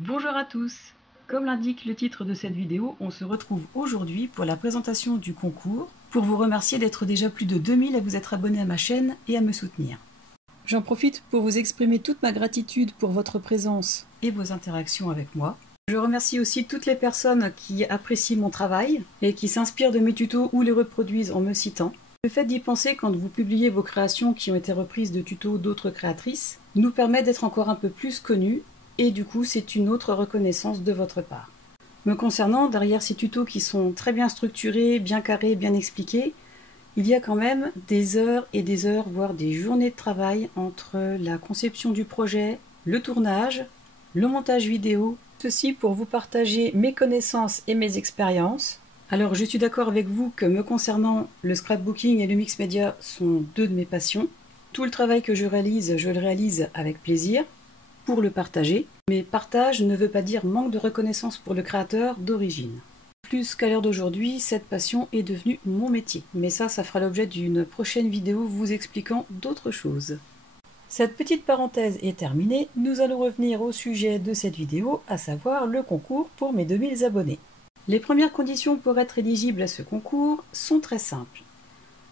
Bonjour à tous! Comme l'indique le titre de cette vidéo, on se retrouve aujourd'hui pour la présentation du concours, pour vous remercier d'être déjà plus de 2000 à vous être abonnés à ma chaîne et à me soutenir. J'en profite pour vous exprimer toute ma gratitude pour votre présence et vos interactions avec moi. Je remercie aussi toutes les personnes qui apprécient mon travail et qui s'inspirent de mes tutos ou les reproduisent en me citant. Le fait d'y penser quand vous publiez vos créations qui ont été reprises de tutos d'autres créatrices nous permet d'être encore un peu plus connus et du coup c'est une autre reconnaissance de votre part. Me concernant, derrière ces tutos qui sont très bien structurés, bien carrés, bien expliqués, il y a quand même des heures et des heures, voire des journées de travail entre la conception du projet, le tournage, le montage vidéo, ceci pour vous partager mes connaissances et mes expériences. Alors je suis d'accord avec vous que me concernant, le scrapbooking et le mix média sont deux de mes passions. Tout le travail que je le réalise avec plaisir, pour le partager. Mais partage ne veut pas dire manque de reconnaissance pour le créateur d'origine. Plus qu'à l'heure d'aujourd'hui, cette passion est devenue mon métier. Mais ça fera l'objet d'une prochaine vidéo vous expliquant d'autres choses. Cette petite parenthèse est terminée, nous allons revenir au sujet de cette vidéo, à savoir le concours pour mes 2000 abonnés. Les premières conditions pour être éligible à ce concours sont très simples.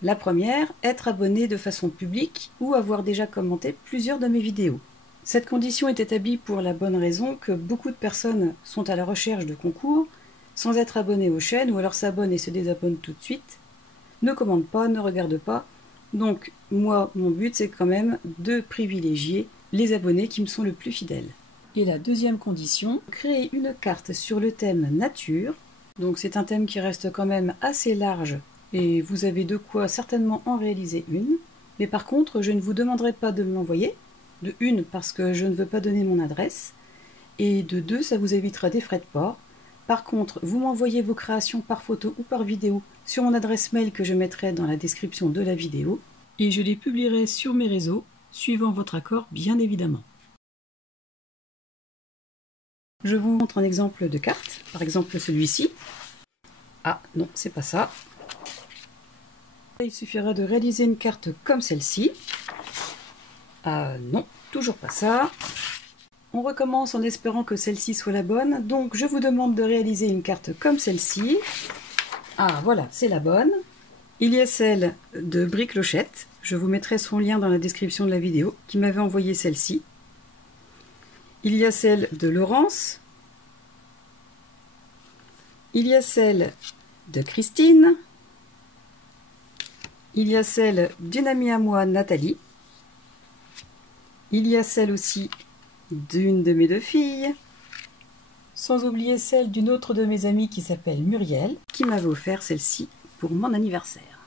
La première, être abonné de façon publique ou avoir déjà commenté plusieurs de mes vidéos. Cette condition est établie pour la bonne raison que beaucoup de personnes sont à la recherche de concours sans être abonnées aux chaînes ou alors s'abonnent et se désabonnent tout de suite, ne commandent pas, ne regardent pas. Donc moi, mon but c'est quand même de privilégier les abonnés qui me sont le plus fidèles. Et la deuxième condition, créer une carte sur le thème nature. Donc c'est un thème qui reste quand même assez large et vous avez de quoi certainement en réaliser une. Mais par contre, je ne vous demanderai pas de me l'envoyer. De une, parce que je ne veux pas donner mon adresse, et de deux, ça vous évitera des frais de port. Par contre, vous m'envoyez vos créations par photo ou par vidéo sur mon adresse mail que je mettrai dans la description de la vidéo, et je les publierai sur mes réseaux, suivant votre accord bien évidemment. Je vous montre un exemple de carte, par exemple celui-ci. Ah non, c'est pas ça. Il suffira de réaliser une carte comme celle-ci. Ah non, toujours pas ça. On recommence en espérant que celle-ci soit la bonne. Donc je vous demande de réaliser une carte comme celle-ci. Ah voilà, c'est la bonne. Il y a celle de Briclochette. Je vous mettrai son lien dans la description de la vidéo, qui m'avait envoyé celle-ci. Il y a celle de Laurence. Il y a celle de Christine. Il y a celle d'une amie à moi, Nathalie. Il y a celle aussi d'une de mes deux filles, sans oublier celle d'une autre de mes amies qui s'appelle Muriel, qui m'avait offert celle-ci pour mon anniversaire.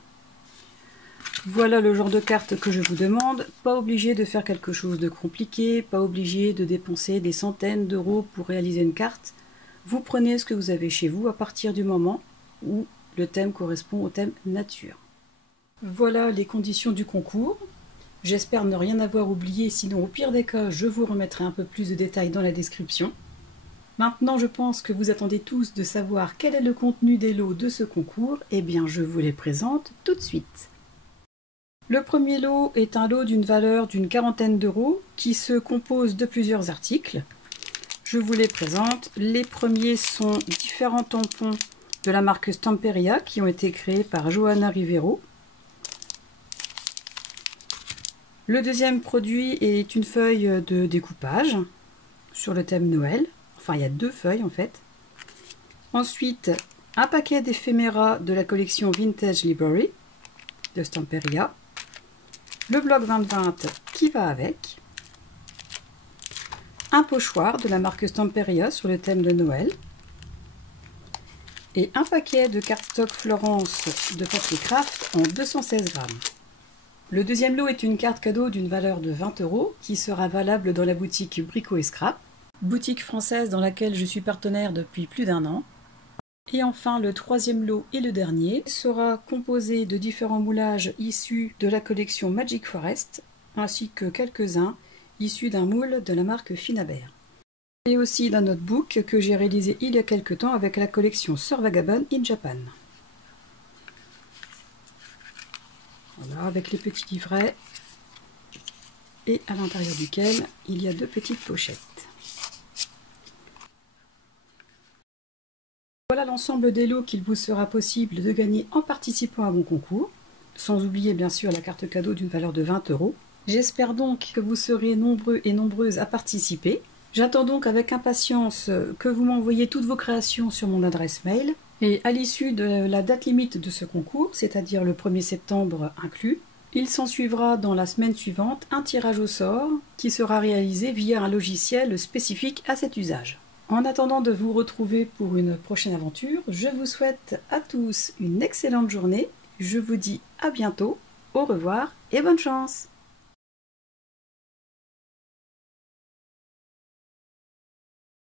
Voilà le genre de carte que je vous demande, pas obligé de faire quelque chose de compliqué, pas obligé de dépenser des centaines d'euros pour réaliser une carte. Vous prenez ce que vous avez chez vous à partir du moment où le thème correspond au thème nature. Voilà les conditions du concours. J'espère ne rien avoir oublié, sinon au pire des cas, je vous remettrai un peu plus de détails dans la description. Maintenant, je pense que vous attendez tous de savoir quel est le contenu des lots de ce concours. Eh bien, je vous les présente tout de suite. Le premier lot est un lot d'une valeur d'une quarantaine d'euros qui se compose de plusieurs articles. Je vous les présente. Les premiers sont différents tampons de la marque Stamperia qui ont été créés par Johanna Rivero. Le deuxième produit est une feuille de découpage sur le thème Noël. Enfin, il y a deux feuilles en fait. Ensuite, un paquet d'éphéméras de la collection Vintage Library de Stamperia. Le bloc 2020 qui va avec. Un pochoir de la marque Stamperia sur le thème de Noël. Et un paquet de cardstock Florence de papier craft en 216 grammes. Le deuxième lot est une carte cadeau d'une valeur de 20 € qui sera valable dans la boutique Brico & Scrap, boutique française dans laquelle je suis partenaire depuis plus d'1 an. Et enfin, le troisième lot et le dernier sera composé de différents moulages issus de la collection Magic Forest, ainsi que quelques-uns issus d'un moule de la marque Finabert. Et aussi d'un notebook que j'ai réalisé il y a quelques temps avec la collection Sir Vagabond in Japan. Voilà, avec les petits livrets et à l'intérieur duquel il y a deux petites pochettes. Voilà l'ensemble des lots qu'il vous sera possible de gagner en participant à mon concours, sans oublier bien sûr la carte cadeau d'une valeur de 20 €. J'espère donc que vous serez nombreux et nombreuses à participer. J'attends donc avec impatience que vous m'envoyiez toutes vos créations sur mon adresse mail. Et à l'issue de la date limite de ce concours, c'est-à-dire le 1er septembre inclus, il s'ensuivra dans la semaine suivante un tirage au sort qui sera réalisé via un logiciel spécifique à cet usage. En attendant de vous retrouver pour une prochaine aventure, je vous souhaite à tous une excellente journée. Je vous dis à bientôt, au revoir et bonne chance!